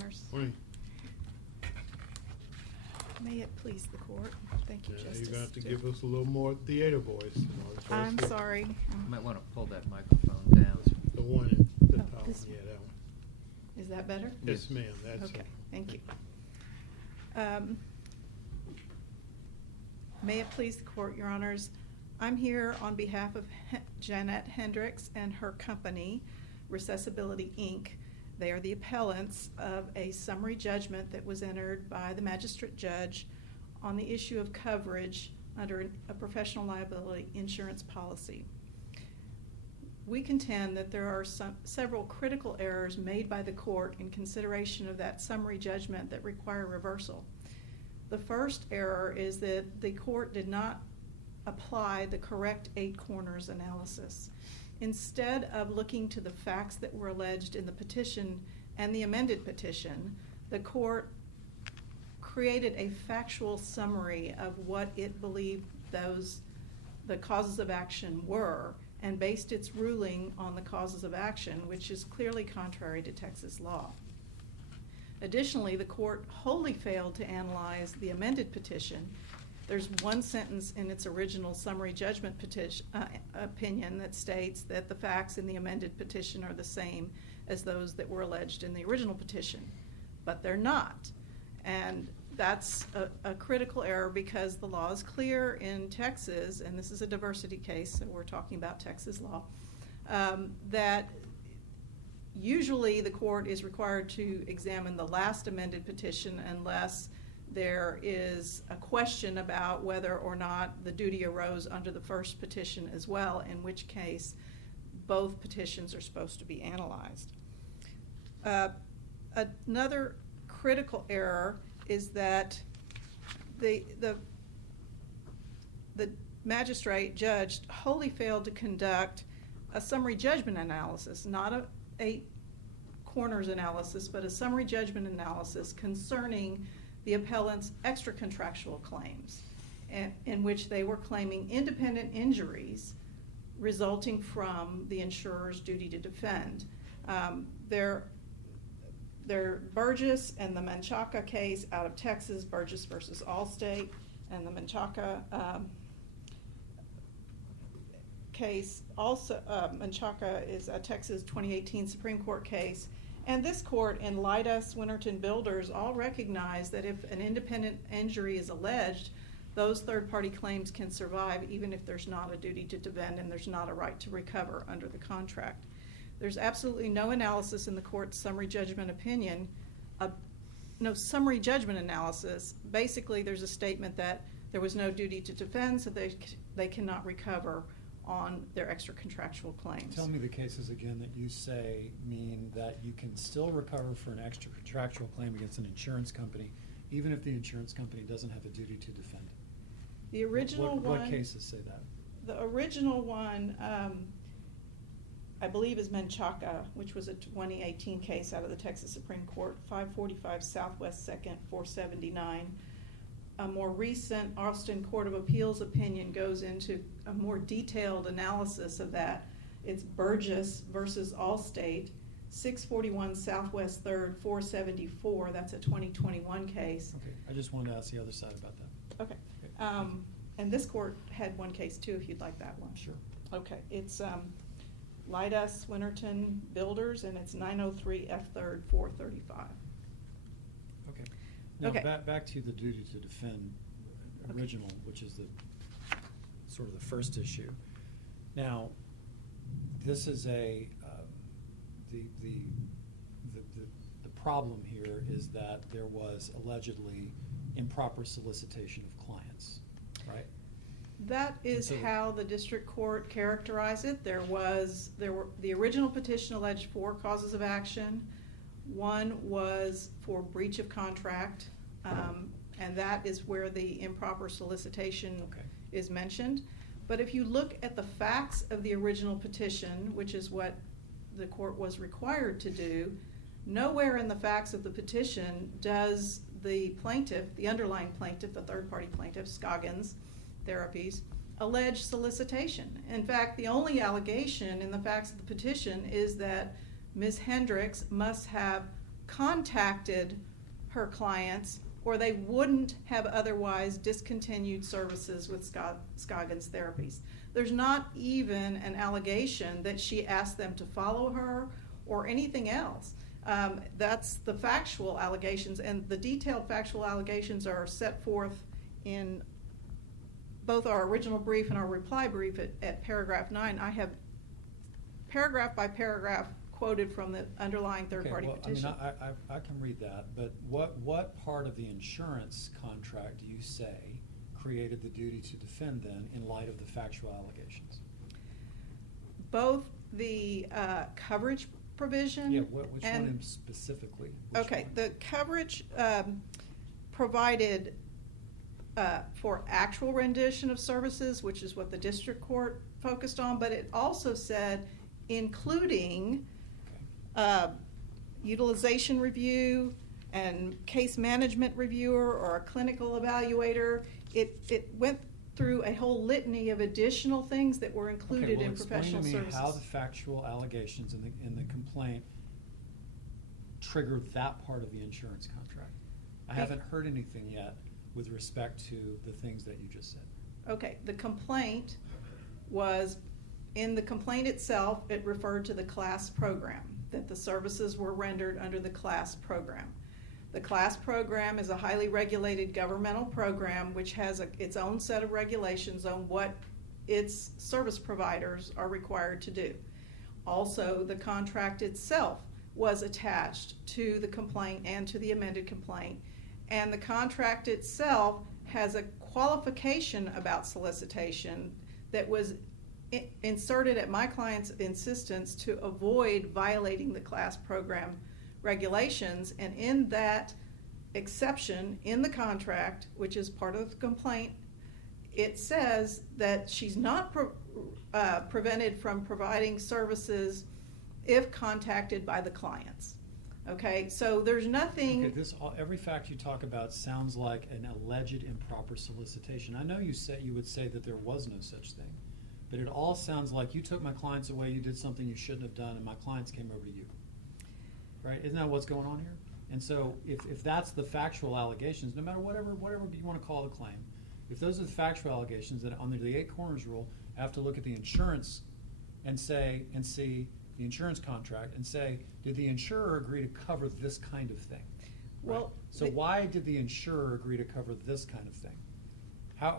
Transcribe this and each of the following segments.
Honors. Morning. May it please the court. Thank you, Yeah, Justice. you're going to have to give us a little more theater voice. I'm sorry. You might want to pull that microphone down. The one at the Oh, top, this yeah, one. that one. Is that better? Yes, ma'am, that's Okay, it. thank you. May it please the court, Your Honors. I'm here on behalf of Jeanette Hendrex and her company, Recessibility, Inc. They are the appellants of a summary judgment that was entered by the magistrate judge on the issue of coverage under a professional liability insurance policy. We contend that there are several critical errors made by the court in consideration of that summary judgment that require reversal. The first error is that the court did not apply the correct 8 corners analysis. Instead of looking to the facts that were alleged in the petition and the amended petition, the court created a factual summary of what it believed the causes of action were, and based its ruling on the causes of action, which is clearly contrary to Texas law. Additionally, the court wholly failed to analyze the amended petition. There's one sentence in its original summary judgment opinion that states that the facts in the amended petition are the same as those that were alleged in the original petition, but they're not. And that's a critical error because the law is clear in Texas, and this is a diversity case, so we're talking about Texas law, that usually the court is required to examine the last amended petition unless there is a question about whether or not the duty arose under the first petition as well, in which case both petitions are supposed to be analyzed. Another critical error is that the magistrate judge wholly failed to conduct a summary judgment analysis, not a 8 corners analysis, but a summary judgment analysis concerning the appellant's extra contractual claims, in which they were claiming independent injuries resulting from the insurer's duty to defend. Their Burgess and the Menchaca case out of Texas, Burgess versus Allstate, and the Menchaca case, also Menchaca is a Texas 2018 Supreme Court case, and this court and Lida Swinnerton Builders all recognize that if an independent injury is alleged, those third-party claims can survive even if there's not a duty to defend and there's not a right to recover under the contract. There's absolutely no analysis in the court's summary judgment opinion, no summary judgment analysis. Basically, there's a statement that there was no duty to defend, so they cannot recover on their extra contractual claims. Tell me the cases again that you say mean that you can still recover for an extra contractual claim against an insurance company, even if the insurance company doesn't have a duty to defend. The original one. What cases say that? The original one, I believe, is Menchaca, which was a 2018 case out of the Texas Supreme Court, 545 Southwest 2nd, 479. A more recent Austin Court of Appeals opinion goes into a more detailed analysis of that. It's Burgess versus Allstate, 641 Southwest 3rd, 474. That's a 2021 case. Okay, I just wanted to ask the other side about that. Okay. And this court had one case too, if you'd like that one. Sure. Okay, it's Lida Swinnerton Builders, and it's 903 F3rd 435. Okay. Now Okay. back to the duty to defend original, which is the sort of the first issue. Now, this is the problem here is that there was allegedly improper solicitation of clients, right? That is how the district court characterized it. There were the original petition alleged 4 causes of action. One was for breach of contract, and that is where the improper solicitation is mentioned. But if you look at the facts of the original petition, which is what the court was required to do, nowhere in the facts of the petition does the plaintiff, the underlying plaintiff, the third-party plaintiff, Scoggins Therapies, allege solicitation. In fact, the only allegation in the facts of the petition is that Ms. Hendrex must have contacted her clients, or they wouldn't have otherwise discontinued services with Scoggins Therapies. There's not even an allegation that she asked them to follow her or anything else. That's the factual allegations, and the detailed factual allegations are set forth in both our original brief and our reply brief at paragraph 9. I have paragraph by paragraph quoted from the underlying third-party petition. I can read that, but what part of the insurance contract do you say created the duty to defend then in light of the factual allegations? Both the coverage provision. Yeah, which and, one specifically? Which okay, one? the coverage provided for actual rendition of services, which is what the district court focused on, but it also said including utilization review and case management reviewer or a clinical evaluator. It went through a whole litany of additional things that were included in professional services. Explain to me services. how the factual allegations in the complaint triggered that part of the insurance contract. I haven't heard anything yet with respect to the things that you just said. Okay, the complaint was, in the complaint itself, it referred to the class program, that the services were rendered under the class program. The class program is a highly regulated governmental program which has its own set of regulations on what its service providers are required to do. Also, the contract itself was attached to the complaint and to the amended complaint, and the contract itself has a qualification about solicitation that was inserted at my client's insistence to avoid violating the class program regulations, and in that exception in the contract, which is part of the complaint, it says that she's not prevented from providing services if contacted by the clients. Okay, so there's nothing. Okay, every fact you talk about sounds like an alleged improper solicitation. I know you would say that there was no such thing, but it all sounds like you took my clients away, you did something you shouldn't have done, and my clients came over to you. Right? Isn't that what's going on here? And so if that's the factual allegations, no matter whatever you want to call the claim, if those are the factual allegations, then under the 8 corners rule, I have to look at the insurance and see the insurance contract and say, did the insurer agree to cover this kind of thing? Right? Well, so why did the insurer agree to cover this kind of thing?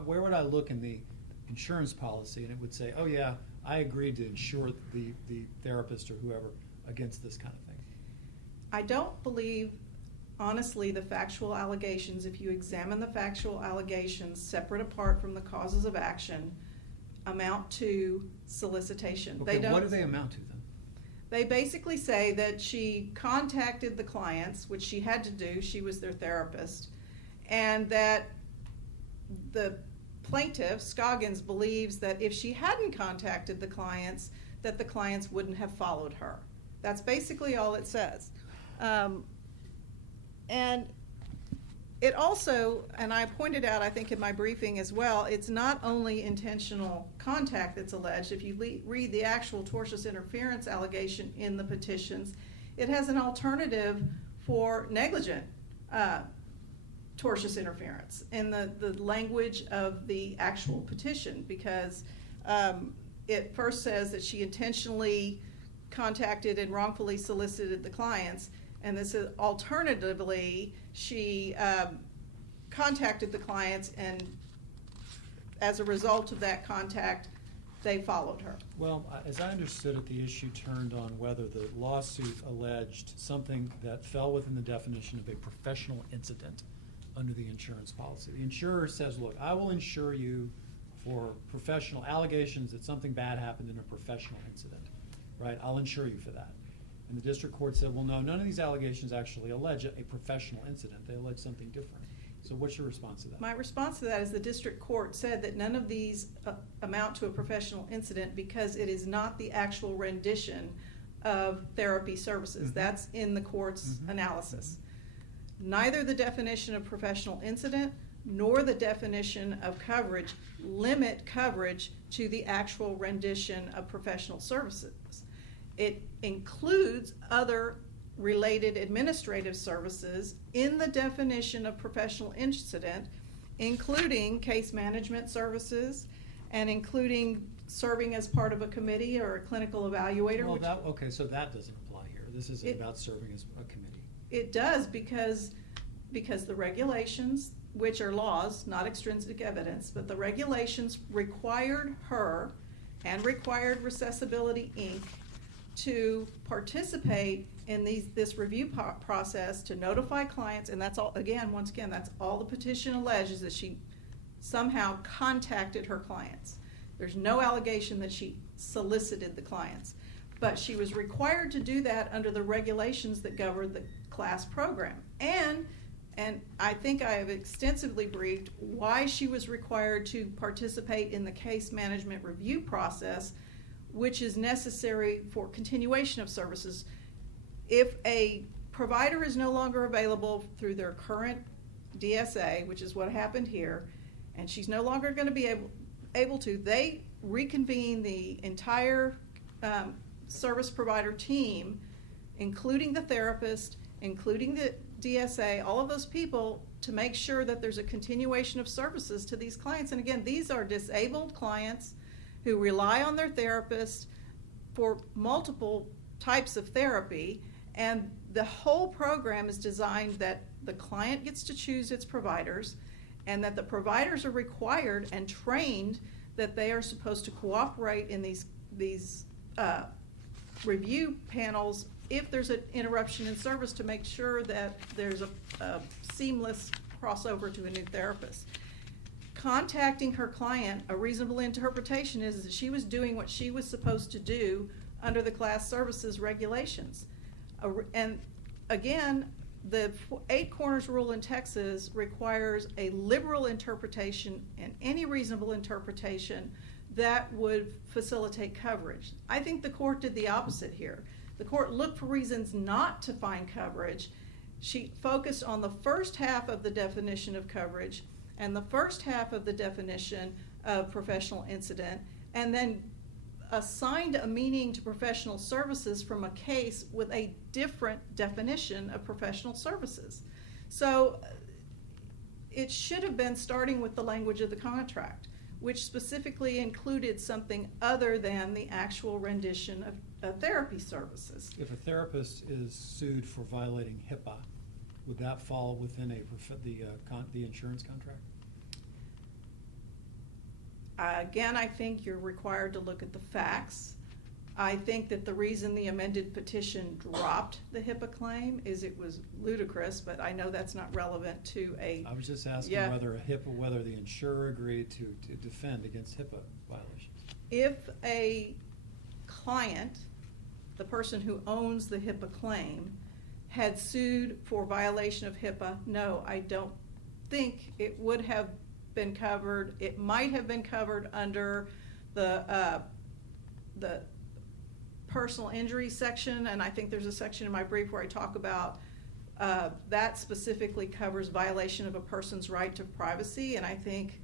Where would I look in the insurance policy and it would say, oh yeah, I agreed to insure the therapist or whoever against this kind of thing? I don't believe, honestly, the factual allegations, if you examine the factual allegations separate apart from the causes of action, amount to solicitation. Okay, what do they amount to then? They basically say that she contacted the clients, which she had to do, she was their therapist, and that the plaintiff, Scoggins, believes that if she hadn't contacted the clients, that the clients wouldn't have followed her. That's basically all it says. And it also, and I pointed out, I think in my briefing as well, it's not only intentional contact that's alleged. If you read the actual tortious interference allegation in the petitions, it has an alternative for negligent tortious interference in the language of the actual petition, because it first says that she intentionally contacted and wrongfully solicited the clients, and this is alternatively she contacted the clients, and as a result of that contact they followed her. Well, as I understood it, the issue turned on whether the lawsuit alleged something that fell within the definition of a professional incident under the insurance policy. The insurer says, look, I will insure you for professional allegations that something bad happened in a professional incident, right? I'll insure you for that. And the district court said, well, no, none of these allegations actually allege a professional incident. They allege something different. So what's your response to that? My response to that is the district court said that none of these amount to a professional incident because it is not the actual rendition of therapy services. Mm-hmm. That's in the court's Mm-hmm. analysis. Neither the definition of professional incident nor the definition of coverage limit coverage to the actual rendition of professional services. It includes other related administrative services in the definition of professional incident, including case management services and including serving as part of a committee or a clinical evaluator. Well, which okay, so that doesn't apply here. This isn't about serving as a committee. it does because the regulations, which are laws, not extrinsic evidence, but the regulations required her and required Recessibility Inc. to participate in this review process, to notify clients, and that's all, once again, that's all the petition alleges, that she somehow contacted her clients. There's no allegation that she solicited the clients, but she was required to do that under the regulations that govern the class program. And I think I have extensively briefed why she was required to participate in the case management review process, which is necessary for continuation of services. If a provider is no longer available through their current DSA, which is what happened here, and she's no longer going to be able to, they reconvene the entire service provider team, including the therapist, including the DSA, all of those people, to make sure that there's a continuation of services to these clients. And again, these are disabled clients who rely on their therapist for multiple types of therapy, and the whole program is designed that the client gets to choose its providers, and that the providers are required and trained that they are supposed to cooperate in these review panels if there's an interruption in service, to make sure that there's a seamless crossover to a new therapist. Contacting her client, a reasonable interpretation is that she was doing what she was supposed to do under the class services regulations. And again, the 8 corners rule in Texas requires a liberal interpretation and any reasonable interpretation that would facilitate coverage. I think the court did the opposite here. The court looked for reasons not to find coverage. She focused on the first half of the definition of coverage and the first half of the definition of professional incident, and then assigned a meaning to professional services from a case with a different definition of professional services. So it should have been starting with the language of the contract, which specifically included something other than the actual rendition of therapy services. If a therapist is sued for violating HIPAA, would that fall within the insurance contract? Again, I think you're required to look at the facts. I think that the reason the amended petition dropped the HIPAA claim is it was ludicrous, but I know that's not relevant to a... I was just asking whether the insurer agreed to defend against HIPAA violations. If a client, the person who owns the HIPAA claim, had sued for violation of HIPAA, no, I don't think it would have been covered. It might have been covered under the personal injury section, and I think there's a section in my brief where I talk about that specifically covers violation of a person's right to privacy, and I think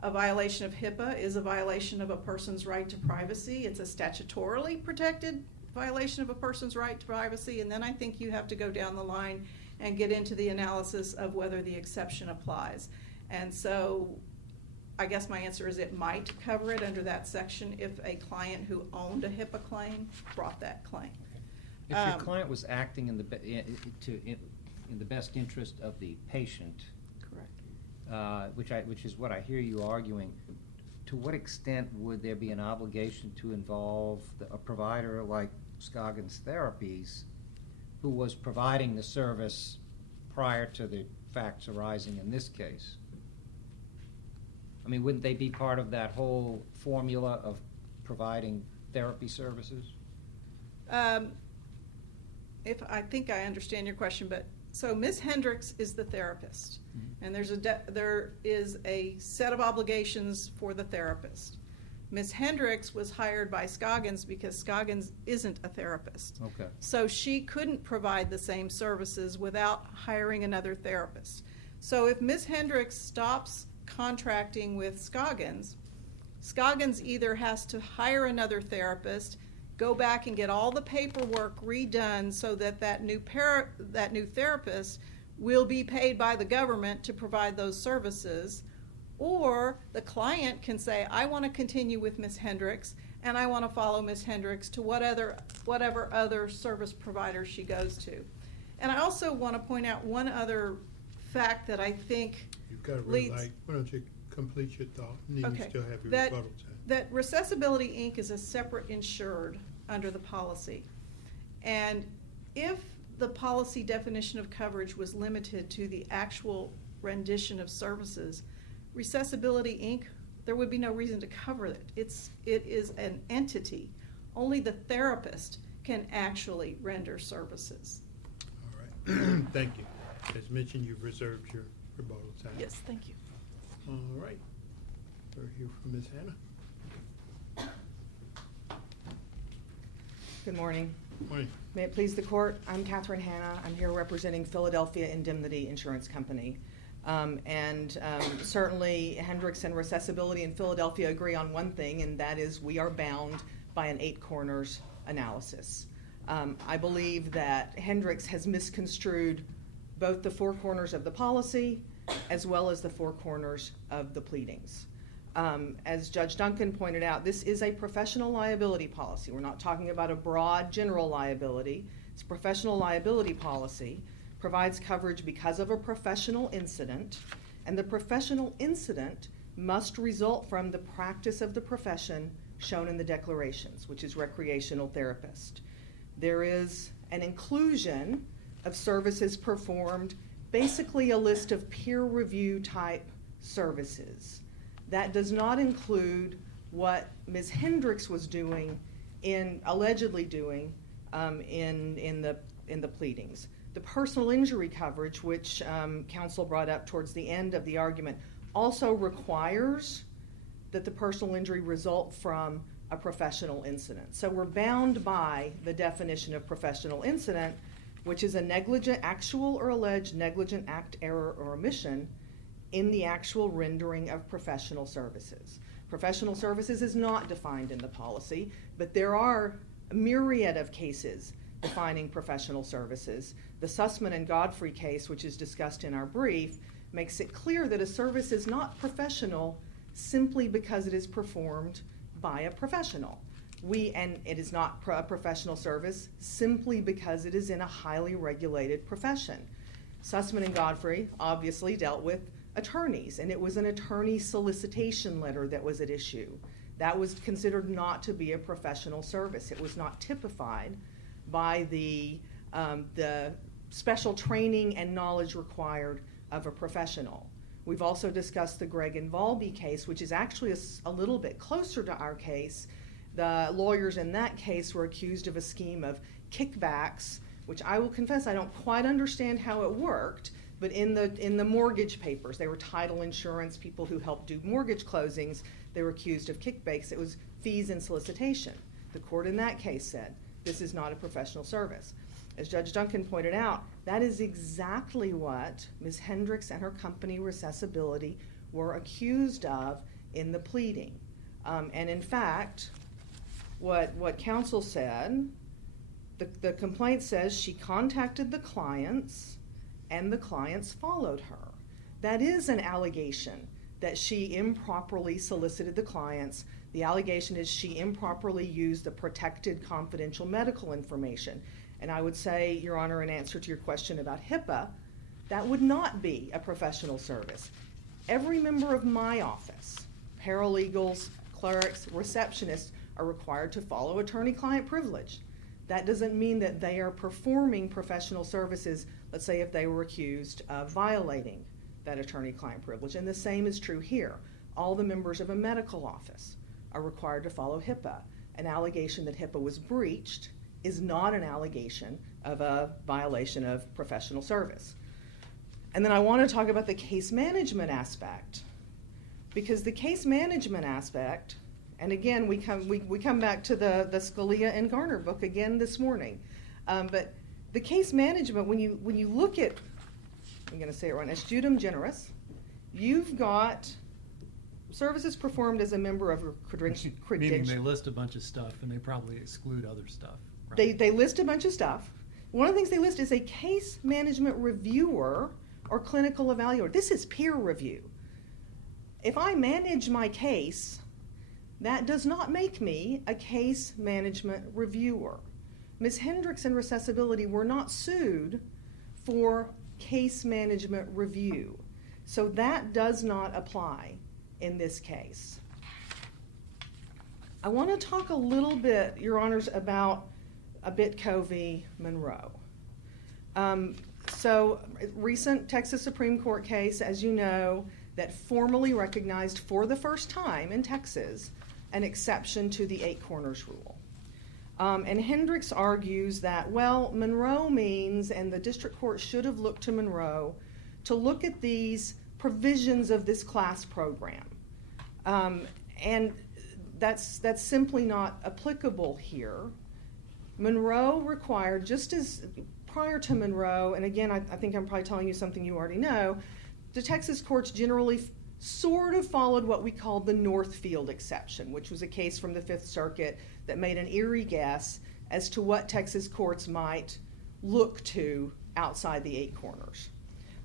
a violation of HIPAA is a violation of a person's right to privacy. It's a statutorily protected violation of a person's right to privacy, and then I think you have to go down the line and get into the analysis of whether the exception applies. And so I guess my answer is it might cover it under that section if a client who owned a HIPAA claim brought that claim. If your client was acting in the best interest of the patient, Correct. which is what I hear you arguing, to what extent would there be an obligation to involve a provider like Scoggins Therapies, who was providing the service prior to the facts arising in this case? I mean, wouldn't they be part of that whole formula of providing therapy services? If I think I understand your question, but so Ms. Hendrex is the therapist, and there is a set of obligations for the therapist. Ms. Hendrex was hired by Scoggins because Scoggins isn't a therapist. Okay. So she couldn't provide the same services without hiring another therapist. So if Ms. Hendrex stops contracting with Scoggins, Scoggins either has to hire another therapist, go back and get all the paperwork redone so that that new therapist will be paid by the government to provide those services. Or the client can say, I want to continue with Ms. Hendrex, and I want to follow Ms. Hendrex to whatever other service provider she goes to. And I also want to point out one other fact that I think You've got a red leads. light. Why don't you complete your thought, and then you Okay. still have your That- rebuttal time. That Recessibility Inc. is a separate insured under the policy. And if the policy definition of coverage was limited to the actual rendition of services, Recessibility Inc., there would be no reason to cover it. It is an entity. Only the therapist can actually render services. All right. Thank you. As mentioned, you've reserved your rebuttal time. Yes, thank you. All right. We'll hear from Ms. Hanna. Good morning. Morning. May it please the court, I'm Catherine Hanna. I'm here representing Philadelphia Indemnity Insurance Company. Certainly Hendrex and Recessibility in Philadelphia agree on one thing, and that is we are bound by an 8 corners analysis. I believe that Hendrex has misconstrued both the 4 corners of the policy as well as the 4 corners of the pleadings. As Judge Duncan pointed out, this is a professional liability policy. We're not talking about a broad general liability. It's a professional liability policy, provides coverage because of a professional incident, and the professional incident must result from the practice of the profession shown in the declarations, which is recreational therapist. There is an inclusion of services performed, basically a list of peer review type services. That does not include what Ms. Hendrex was doing, allegedly doing, in the pleadings. The personal injury coverage, which counsel brought up towards the end of the argument, also requires that the personal injury result from a professional incident. So we're bound by the definition of professional incident, which is a negligent, actual or alleged negligent act, error, or omission in the actual rendering of professional services. Professional services is not defined in the policy, but there are a myriad of cases defining professional services. The Sussman and Godfrey case, which is discussed in our brief, makes it clear that a service is not professional simply because it is performed by a professional. And it is not a professional service simply because it is in a highly regulated profession. Sussman and Godfrey obviously dealt with attorneys, and it was an attorney solicitation letter that was at issue. That was considered not to be a professional service. It was not typified by the special training and knowledge required of a professional. We've also discussed the Gregg and Valby case, which is actually a little bit closer to our case. The lawyers in that case were accused of a scheme of kickbacks, which I will confess I don't quite understand how it worked, but in the mortgage papers, they were title insurance people who helped do mortgage closings. They were accused of kickbacks. It was fees and solicitation. The court in that case said, this is not a professional service. As Judge Duncan pointed out, that is exactly what Ms. Hendrex and her company, Recessibility, were accused of in the pleading. And in fact, what counsel said, the complaint says she contacted the clients and the clients followed her. That is an allegation that she improperly solicited the clients. The allegation is she improperly used the protected confidential medical information. And I would say, Your Honor, in answer to your question about HIPAA, that would not be a professional service. Every member of my office, paralegals, clerics, receptionists, are required to follow attorney-client privilege. That doesn't mean that they are performing professional services, let's say if they were accused of violating that attorney-client privilege. And the same is true here. All the members of a medical office are required to follow HIPAA. An allegation that HIPAA was breached is not an allegation of a violation of professional service. And then I want to talk about the case management aspect, because the case management aspect, and again, we come back to the Scalia and Garner book again this morning. But the case management, when you look at, I'm going to say it right, Est Judum Generis, you've got services performed as a member of a Meaning they list a bunch of stuff and they probably exclude other stuff. Right? They list a bunch of stuff. One of the things they list is a case management reviewer or clinical evaluator. This is peer review. If I manage my case, that does not make me a case management reviewer. Ms. Hendrex and Recessibility were not sued for case management review. So that does not apply in this case. I want to talk a little bit, Your Honors, about Abitco v. Monroe. So, recent Texas Supreme Court case, as you know, that formally recognized for the first time in Texas an exception to the 8 corners rule. And Hendrex argues that, well, Monroe means, and the district court should have looked to Monroe to look at these provisions of this class program. And that's simply not applicable here. Monroe required, just as prior to Monroe, and again, I think I'm probably telling you something you already know, the Texas courts generally sort of followed what we called the Northfield exception, which was a case from the Fifth Circuit that made an eerie guess as to what Texas courts might look to outside the 8 corners.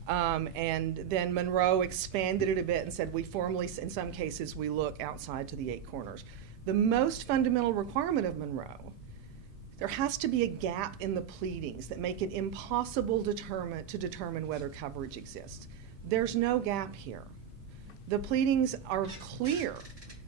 And then Monroe expanded it a bit and said we formally, in some cases, we look outside to the 8 corners. The most fundamental requirement of Monroe, there has to be a gap in the pleadings that make it impossible to determine whether coverage exists. There's no gap here. The pleadings are clear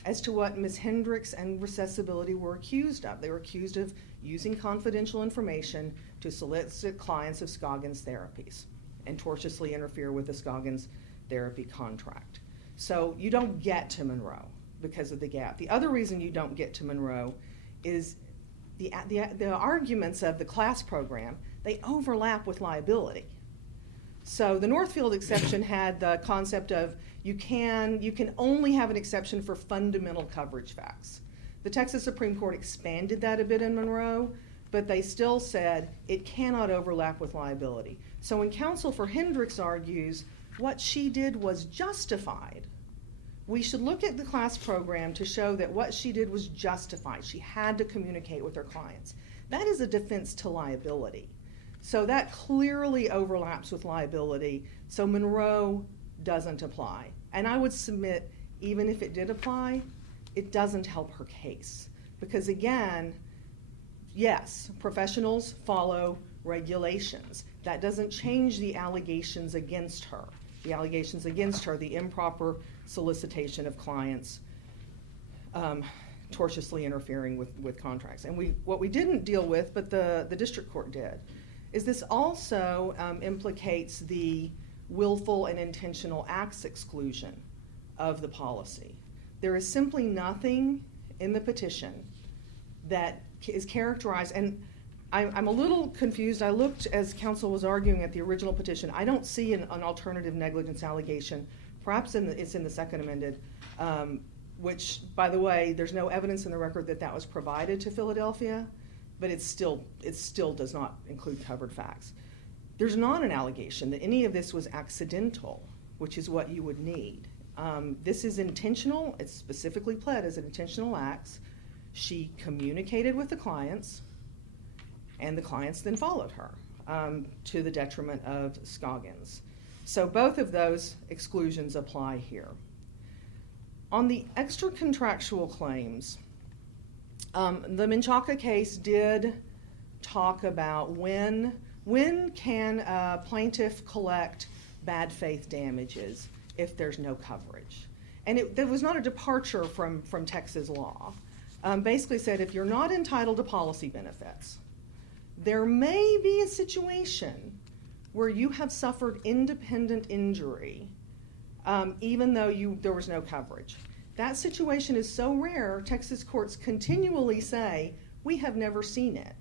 as to what Ms. Hendrex and Recessibility were accused of. They were accused of using confidential information to solicit clients of Scoggins therapies and tortiously interfere with the Scoggins therapy contract. So you don't get to Monroe because of the gap. The other reason you don't get to Monroe is the arguments of the class program, they overlap with liability. So the Northfield exception had the concept of you can only have an exception for fundamental coverage facts. The Texas Supreme Court expanded that a bit in Monroe, but they still said it cannot overlap with liability. So when counsel for Hendrex argues what she did was justified, we should look at the class program to show that what she did was justified. She had to communicate with her clients. That is a defense to liability. So that clearly overlaps with liability, so Monroe doesn't apply. And I would submit, even if it did apply, it doesn't help her case. Because again, yes, professionals follow regulations. That doesn't change the allegations against her. The allegations against her, the improper solicitation of clients, tortiously interfering with contracts. And what we didn't deal with, but the district court did, is this also implicates the willful and intentional acts exclusion of the policy. There is simply nothing in the petition that is characterized, and I'm a little confused. I looked as counsel was arguing at the original petition. I don't see an alternative negligence allegation. Perhaps it's in the second amended, which, by the way, there's no evidence in the record that was provided to Philadelphia, but it still does not include covered facts. There's not an allegation that any of this was accidental, which is what you would need. This is intentional. It's specifically pled as an intentional acts. She communicated with the clients, and the clients then followed her to the detriment of Scoggins. So both of those exclusions apply here. On the extra contractual claims, the Menchaca case did talk about when can a plaintiff collect bad faith damages if there's no coverage. And there was not a departure from Texas law. Basically said if you're not entitled to policy benefits, there may be a situation where you have suffered independent injury even though there was no coverage. That situation is so rare, Texas courts continually say, we have never seen it.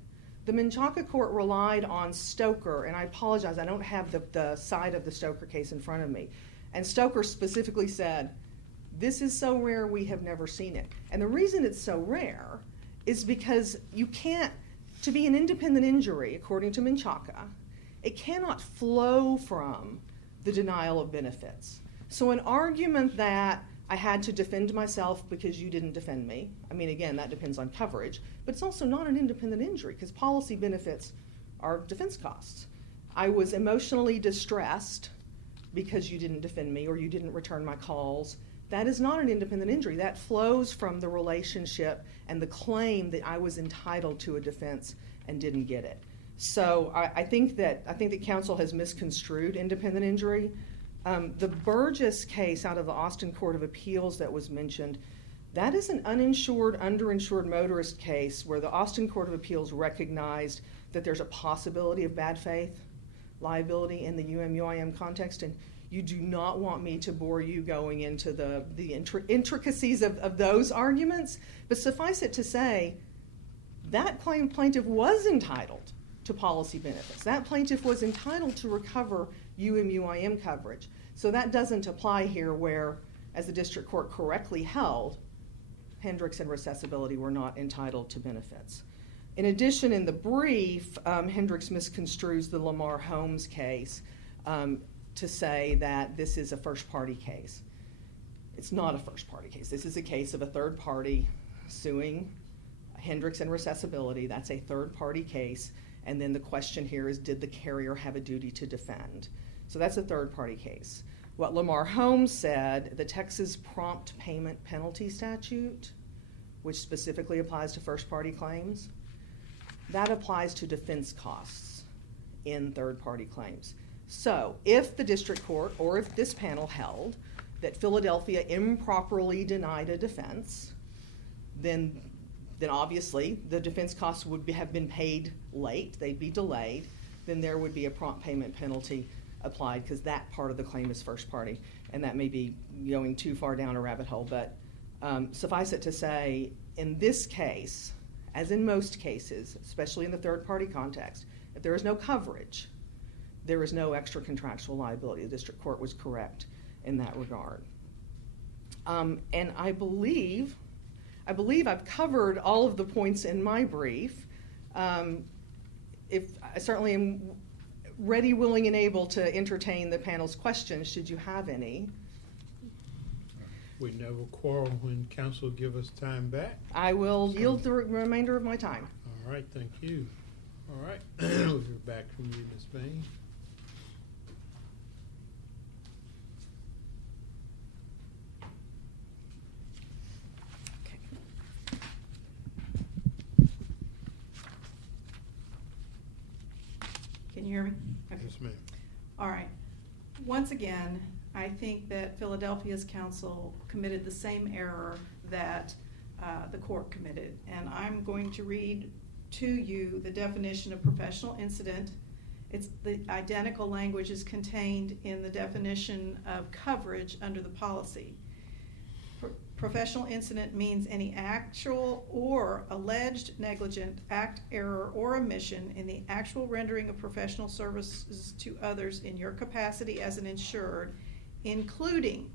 The Menchaca court relied on Stoker, and I apologize, I don't have the side of the Stoker case in front of me. And Stoker specifically said, this is so rare, we have never seen it. And the reason it's so rare is because you can't, to be an independent injury, according to Menchaca, it cannot flow from the denial of benefits. So an argument that I had to defend myself because you didn't defend me. I mean, again, that depends on coverage, but it's also not an independent injury because policy benefits are defense costs. I was emotionally distressed because you didn't defend me or you didn't return my calls. That is not an independent injury. That flows from the relationship and the claim that I was entitled to a defense and didn't get it. So I think that counsel has misconstrued independent injury. The Burgess case out of the Austin Court of Appeals that was mentioned, that is an uninsured, underinsured motorist case where the Austin Court of Appeals recognized that there's a possibility of bad faith liability in the UM-UIM context, and you do not want me to bore you going into the intricacies of those arguments, but suffice it to say, that plaintiff was entitled to policy benefits. That plaintiff was entitled to recover UM-UIM coverage. So that doesn't apply here where, as the district court correctly held, Hendrex and recessibility were not entitled to benefits. In addition, in the brief, Hendrex misconstrues the Lamar Holmes case to say that this is a first-party case. It's not a first-party case. This is a case of a third party suing Hendrex and recessibility. That's a third-party case. And then the question here is, did the carrier have a duty to defend? So that's a third-party case. What Lamar Holmes said, the Texas prompt payment penalty statute, which specifically applies to first-party claims, that applies to defense costs in third-party claims. So if the district court or if this panel held that Philadelphia improperly denied a defense, then obviously the defense costs would have been paid late, they'd be delayed, then there would be a prompt payment penalty applied because that part of the claim is first party, and that may be going too far down a rabbit hole, but suffice it to say, in this case, as in most cases, especially in the third party context, if there is no coverage, there is no extra contractual liability. The district court was correct in that regard. And I believe I've covered all of the points in my brief. If I certainly am ready, willing, and able to entertain the panel's questions, should you have any. We never quarrel when counsel give us time back. I will yield the remainder of my time. All right, thank you. All right, we'll hear back from you, Ms. Bain. Can you hear me? Okay. Yes, ma'am. All right. Once again, I think that Philadelphia's counsel committed the same error that the court committed. And I'm going to read to you the definition of professional incident. It's the identical language is contained in the definition of coverage under the policy. Professional incident means any actual or alleged negligent act, error, or omission in the actual rendering of professional services to others in your capacity as an insured, including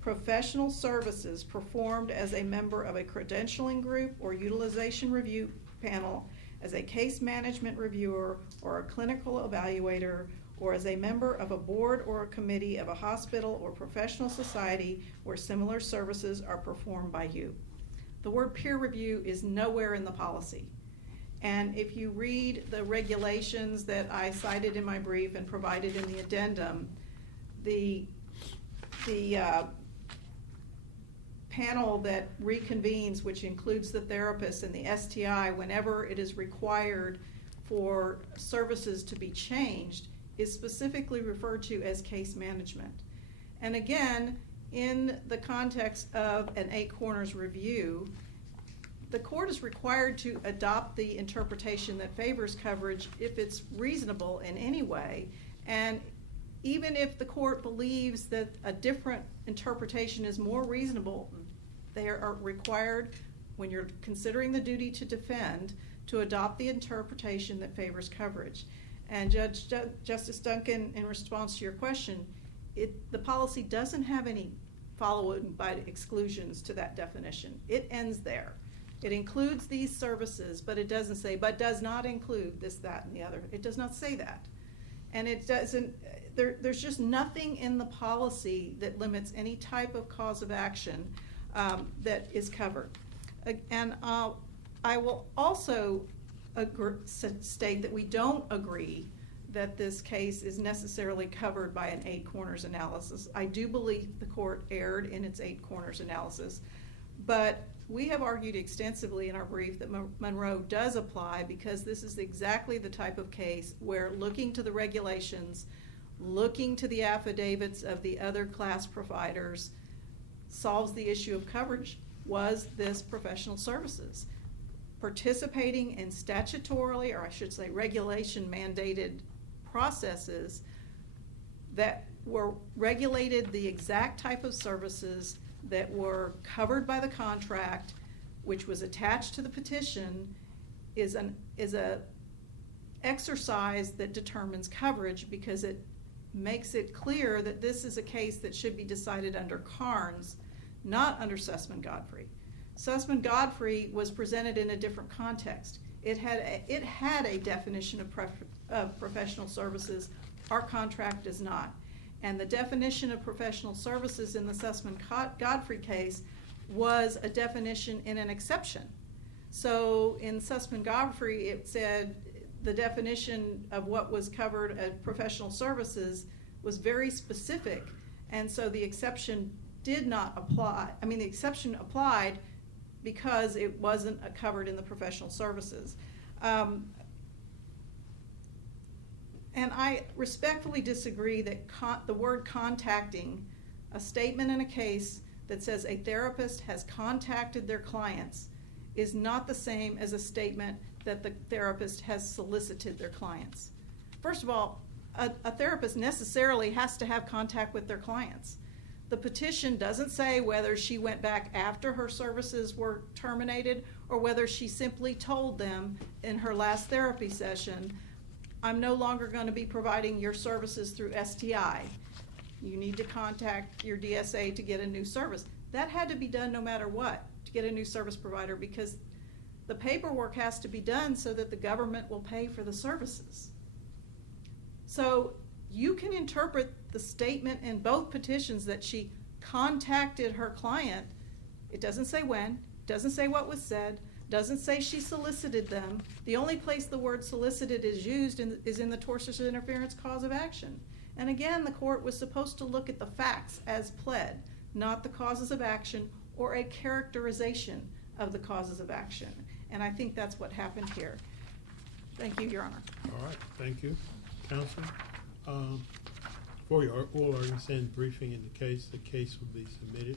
professional services performed as a member of a credentialing group or utilization review panel, as a case management reviewer or a clinical evaluator, or as a member of a board or a committee of a hospital or professional society where similar services are performed by you. The word peer review is nowhere in the policy. And if you read the regulations that I cited in my brief and provided in the addendum, the panel that reconvenes, which includes the therapist and the STI, whenever it is required for services to be changed, is specifically referred to as case management. And again, in the context of an eight corners review, the court is required to adopt the interpretation that favors coverage if it's reasonable in any way. And even if the court believes that a different interpretation is more reasonable, they are required, when you're considering the duty to defend, to adopt the interpretation that favors coverage. And Justice Duncan, in response to your question, the policy doesn't have any follow-on by exclusions to that definition. It ends there. It includes these services, but it doesn't say, but does not include this, that, and the other. It does not say that. And it doesn't, there's just nothing in the policy that limits any type of cause of action that is covered. And I will also state that we don't agree that this case is necessarily covered by an eight corners analysis. I do believe the court erred in its eight corners analysis, but we have argued extensively in our brief that Monroe does apply, because this is exactly the type of case where looking to the regulations, looking to the affidavits of the other class providers solves the issue of coverage. Was this professional services? Participating in statutorily, or I should say regulation mandated processes that were regulated the exact type of services that were covered by the contract, which was attached to the petition, is a exercise that determines coverage, because it makes it clear that this is a case that should be decided under Carnes, not under Sussman-Godfrey. Sussman-Godfrey was presented in a different context. It had a definition of professional services. Our contract does not. And the definition of professional services in the Sussman-Godfrey case was a definition in an exception. So in Sussman-Godfrey, it said the definition of what was covered as professional services was very specific, and so the exception did not apply. I mean, the exception applied because it wasn't covered in the professional services. And I respectfully disagree that the word contacting, a statement in a case that says a therapist has contacted their clients, is not the same as a statement that the therapist has solicited their clients. First of all, a therapist necessarily has to have contact with their clients. The petition doesn't say whether she went back after her services were terminated or whether she simply told them in her last therapy session, I'm no longer going to be providing your services through STI. You need to contact your DSA to get a new service. That had to be done no matter what, to get a new service provider, because the paperwork has to be done so that the government will pay for the services. So you can interpret the statement in both petitions that she contacted her client. It doesn't say when, doesn't say what was said, doesn't say she solicited them. The only place the word solicited is used is in the tortious interference cause of action. And again, the court was supposed to look at the facts as pled, not the causes of action or a characterization of the causes of action. And I think that's what happened here. Thank you, Your Honor. All right, thank you. Counsel, for your oral argument and briefing in the case will be submitted.